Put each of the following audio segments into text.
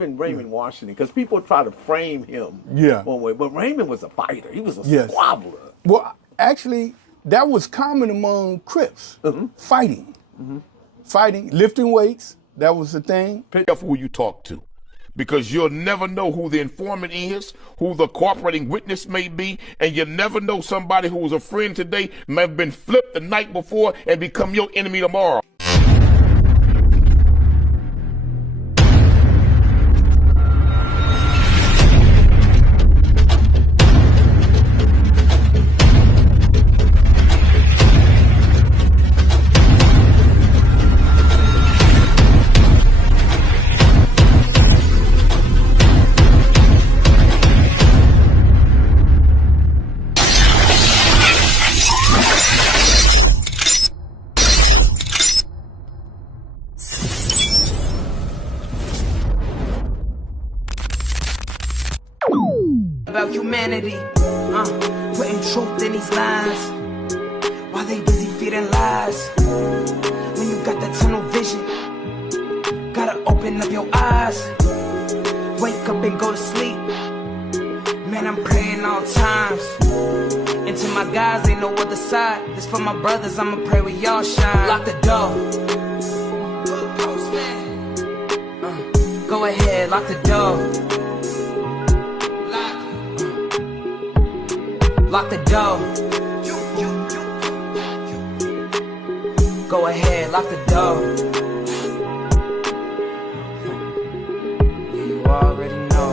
Raymond Washington, because people try to frame him one way, but Raymond was a fighter. He was a squabbler. Well, actually, that was common among Crips, fighting. Fighting, lifting weights, that was the thing. Be careful who you talk to, because you'll never know who the informant is, who the cooperating witness may be, and you never know somebody who was a friend today may have been flipped the night before and become your enemy tomorrow. About humanity, putting truth in these lies, while they busy feeding lies. When you got that tunnel vision, gotta open up your eyes. Wake up and go to sleep. Man, I'm praying all times. And to my guys, they know other side. This for my brothers, I'ma pray with y'all shine. Lock the door. Go ahead, lock the door. Lock the door. Go ahead, lock the door. Yeah, you already know.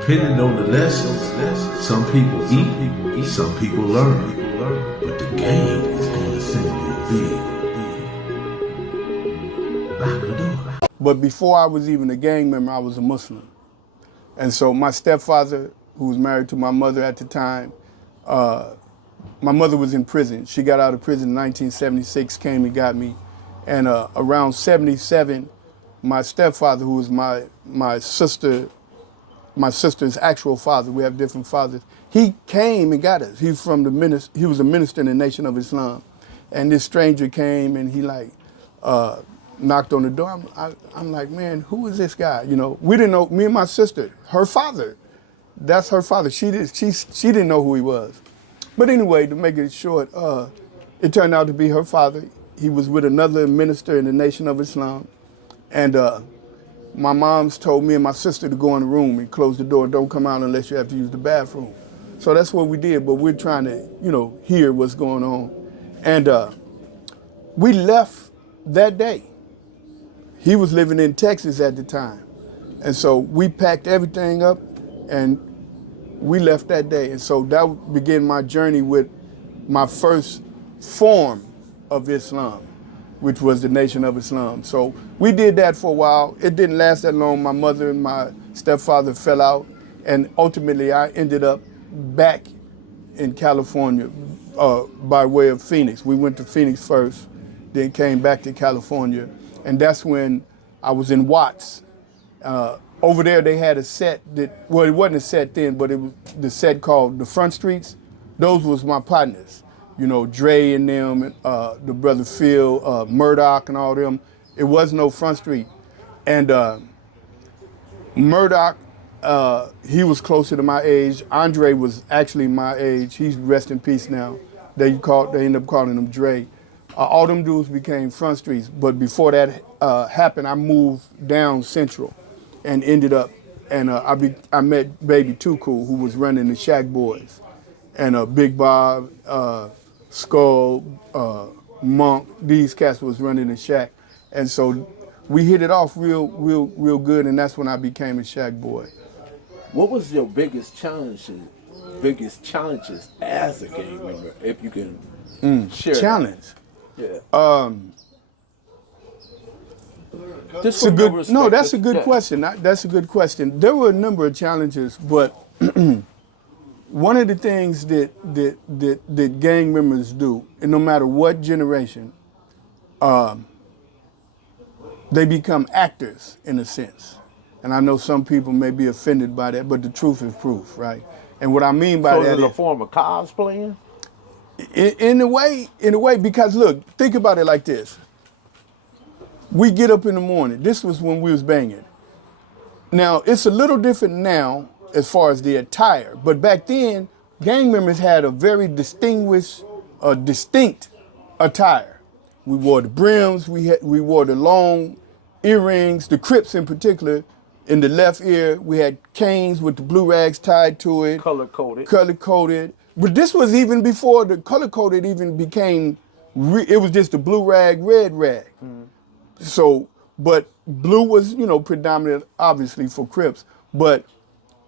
Depending on the lessons, some people eat, some people learn. But the game is going to send you big. But before I was even a gang member, I was a Muslim. And so my stepfather, who was married to my mother at the time, my mother was in prison. She got out of prison in 1976, came and got me. And around 77, my stepfather, who was my sister's actual father, we have different fathers, he came and got us. He was a minister in the Nation of Islam. And this stranger came and he knocked on the door. I'm like, man, who is this guy? You know, we didn't know, me and my sister, her father, that's her father. She didn't know who he was. But anyway, to make it short, it turned out to be her father. He was with another minister in the Nation of Islam. And my mom's told me and my sister to go in the room and close the door. Don't come out unless you have to use the bathroom. So that's what we did, but we're trying to, hear what's going on. And we left that day. He was living in Texas at the time. And so we packed everything up and we left that day. And so that began my journey with my first form of Islam, which was the Nation of Islam. So we did that for a while. It didn't last that long. My mother and my stepfather fell out. And ultimately I ended up back in California by way of Phoenix. We went to Phoenix first, then came back to California. And that's when I was in Watts. Over there they had a set it wasn't a set then, but it was the set called the Front Streets. Those was my partners. Dre and them, and, the brother Phil, Murdoch and all them. It was no Front Street. And Murdoch, he was closer to my age. Andre was actually my age. He's rest in peace now. They ended up calling him Dre. All them dudes became Front Streets, but before that happened, I moved down Central and ended up, and I met Baby Too Cool, who was running the Shack Boys, and Big Bob, Skull, Monk, these cats was running the Shack. And so we hit it off real good, and that's when I became a Shack Boy. What was your biggest challenges as a gang member, if you can share? Challenge? Yeah. That's a good question. That's a good question. There were a number of challenges, but one of the things that gang members do, and no matter what generation, they become actors in a sense. And I know some people may be offended by that, but the truth is proof, right? And what I mean by So that is it a is, form of cosplaying? in a way, because look, think about it like this. We get up in the morning. This was when we was banging. Now, it's a little different now as far as the attire, but back then, gang members had a very distinct attire. We wore the brims, we wore the long earrings, the Crips in particular. In the left ear, we had canes with the blue rags tied to it. Color-coded. Color-coded. But this was even before the color-coded even became, it was just the blue rag, red rag. So, but blue was, predominant, obviously, for Crips. But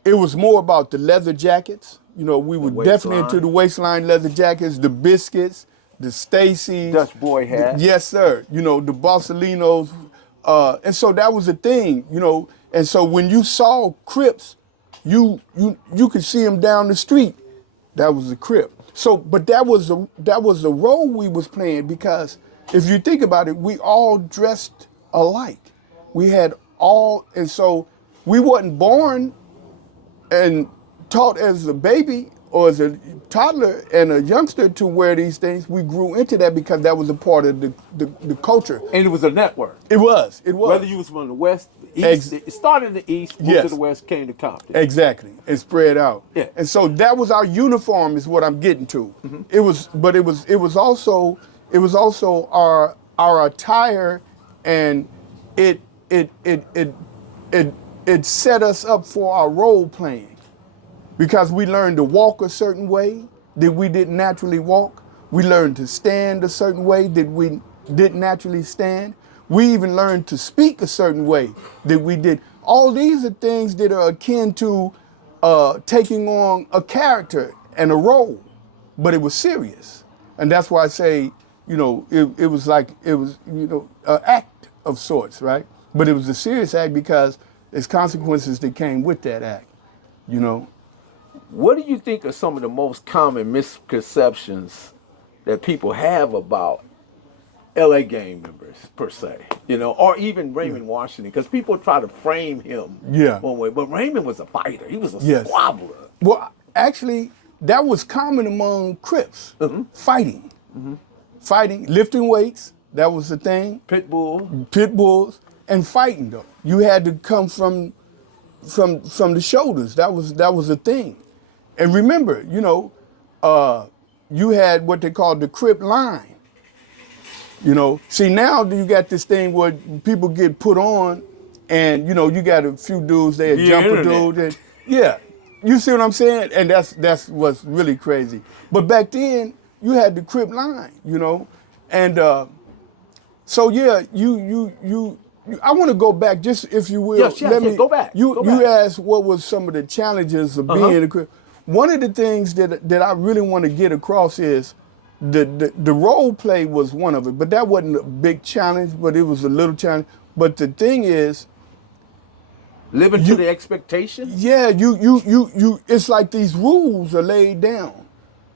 it was more about the leather jackets. We were definitely into the waistline leather jackets, the biscuits, the Stacy's. Dutch boy hat. Yes, sir. The Borsalinos. And so that was the thing, And so when you saw Crips, you could see them down the street. That was a Crip. So, but that was the role we was playing, because if you think about it, we all dressed alike. We had all, and so we wasn't born and taught as a baby or as a toddler and a youngster to wear these things. We grew into that because that was a part of the culture. And it was a network. It was. Whether you was from the West, the East, it started in the East, moved to the West, came to Compton. Exactly, and spread out. Yeah. And so that was our uniform, is what I'm getting to. It was also our attire, and it set us up for our role playing, because we learned to walk a certain way that we didn't naturally walk. We learned to stand a certain way that we didn't naturally stand. We even learned to speak a certain way that we did. All these are things that are akin to taking on a character and a role, but it was serious. And that's why I say, it was an act of sorts, right? But it was a serious act because there's consequences that came with that act, What do you think are some of the most common misconceptions that people have about LA gang members, per se, or even Raymond Washington? Because people try to frame him one way, but Raymond was a fighter. He was a squabbler. Well, actually, that was common among Crips, fighting. Fighting, lifting weights, that was the thing. Pit bulls, and fighting, though. You had to come from the shoulders. That was the thing. And remember, you had what they called the Crip line. See, now you got this thing where people get put on, and you got a few dudes there, jumper dudes, and you see what I'm saying? And that's what's really crazy. But back then, you had the Crip line, and so I want to go back, just if you will. Yes, go back. You asked what was some of the challenges of being a Crip. One of the things that I really want to get across is the role play was one of it, but that wasn't a big challenge, but it was a little challenge. But the thing is, living to the expectation. Yeah, you. It's like these rules are laid down.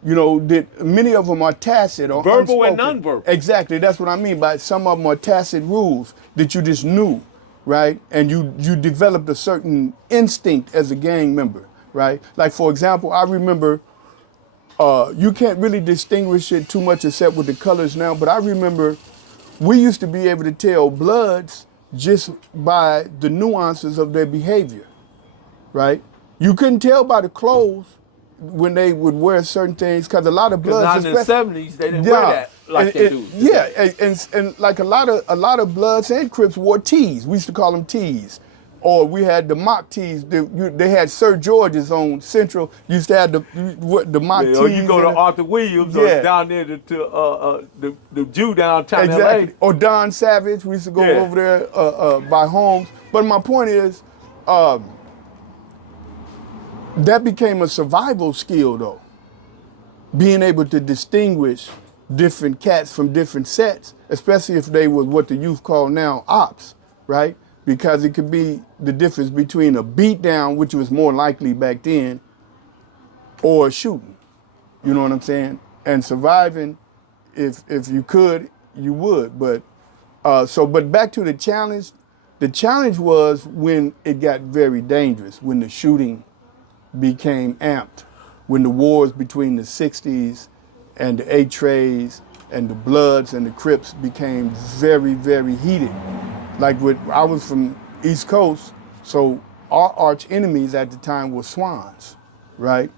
That many of them are tacit or verbal unspoken. and nonverbal. Exactly, that's what I mean by some of them are tacit rules that you just knew, right? And you developed a certain instinct as a gang member, right? Like, for example, I remember. You can't really distinguish it too much except with the colors now, but I remember we used to be able to tell Bloods just by the nuances of their behavior, right? You couldn't tell by the clothes when they would wear certain things, because a lot of Bloods, in the 70s, they didn't wear that like they do. Yeah, and like a lot of Bloods and Crips wore tees. We used to call them tees. Or we had the mock tees. They had Sir George's on Central. Used to have the mock tees. Or you go to Arthur Williams, or down there to the Jew downtown LA. Or Don Savage. We used to go over there by Holmes. But my point is, that became a survival skill, though. Being able to distinguish different cats from different sets, especially if they were what the youth call now ops, right? Because it could be the difference between a beatdown, which was more likely back then, or a shooting. You know what I'm saying? And surviving, if you could, you would. But but back to the challenge. The challenge was when it got very dangerous, when the shooting became amped when the wars between the 60s and the A-Trays and the Bloods and the Crips became very, very heated. Like I was from East Coast, so our arch enemies at the time were SWANS, right?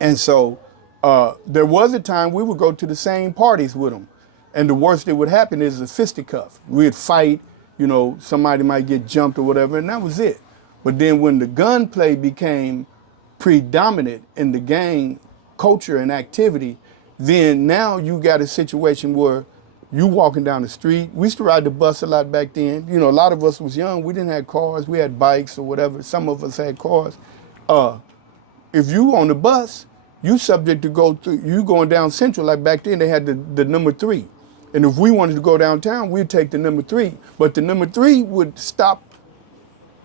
And so there was a time we would go to the same parties with them. And the worst that would happen is a fisticuff. We'd fight, you know, somebody might get jumped or whatever, and that was it. But then when the gunplay became predominant in the gang culture and activity, then now you got a situation where you walking down the street. We used to ride the bus a lot back then. You know, a lot of us was young. We didn't have cars. We had bikes or whatever. Some of us had cars. If you on the bus, you subject to go through, you going down Central, like back then they had the number 3. And if we wanted to go downtown, we'd take the number 3. But the number 3 would stop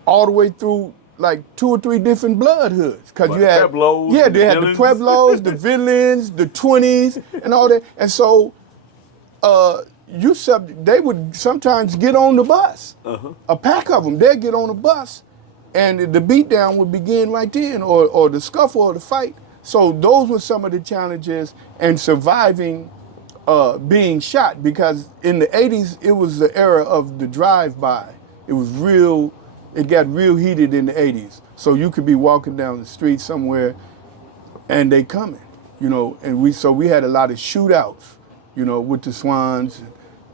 all the way through like 2 or 3 different blood hoods. Cause you had, Pueblos, yeah, they had the villains. Pueblos, the villains, the 20s, and all that. And so they would sometimes get on the bus. A pack of them, they'd get on the bus, and the beatdown would begin right then, or the scuffle or the fight. So those were some of the challenges, and surviving being shot, because in the 80s, it was the era of the drive-by. It got real heated in the 80s. So you could be walking down the street somewhere and they coming, you know, and we had a lot of shootouts, you know, with the SWANS,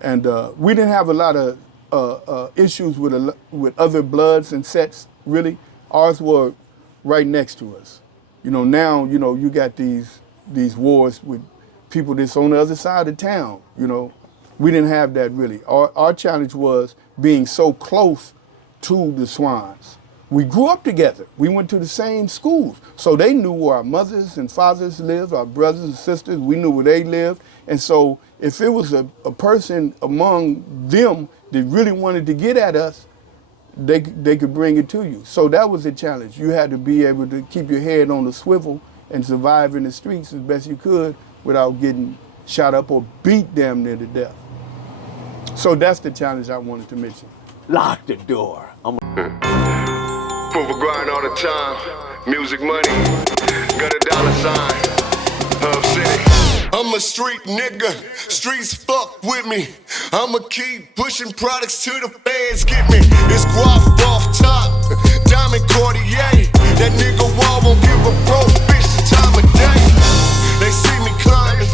and we didn't have a lot of issues with other Bloods and sets, really. Ours were right next to us. You know, now, you know, you got these wars with people that's on the other side of town, you know. We didn't have that really. Our challenge was being so close to the SWANS. We grew up together. We went to the same schools. So they knew where our mothers and fathers lived, our brothers and sisters, we knew where they lived. And so if it was a person among them that really wanted to get at us, they could bring it to you. So that was a challenge. You had to be able to keep your head on the swivel and survive in the streets as best you could without getting shot up or beat damn near to death. So that's the challenge I wanted to mention. Lock the door. Proof of grind all the time. Music money. Got a dollar sign. Hub City. I'm a street nigga. Streets fuck with me. I'ma keep pushing products till the feds get me. It's guap off top. Diamond Cartier. That nigga wall won't give a broke bitch the time of day. They see me climbing.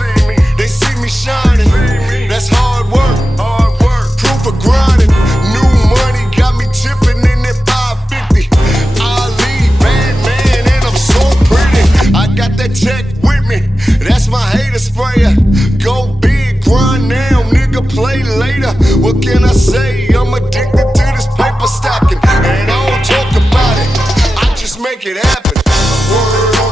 They see me shining. That's hard work. Proof of grinding. New money got me tipping in that 550. Ali, bad man, and I'm so pretty. I got that tech with me. That's my hater sprayer. Go big, grind now, nigga, play later. What can I say? I'm addicted to this paper stacking. And I don't talk about it. I just make it happen. Word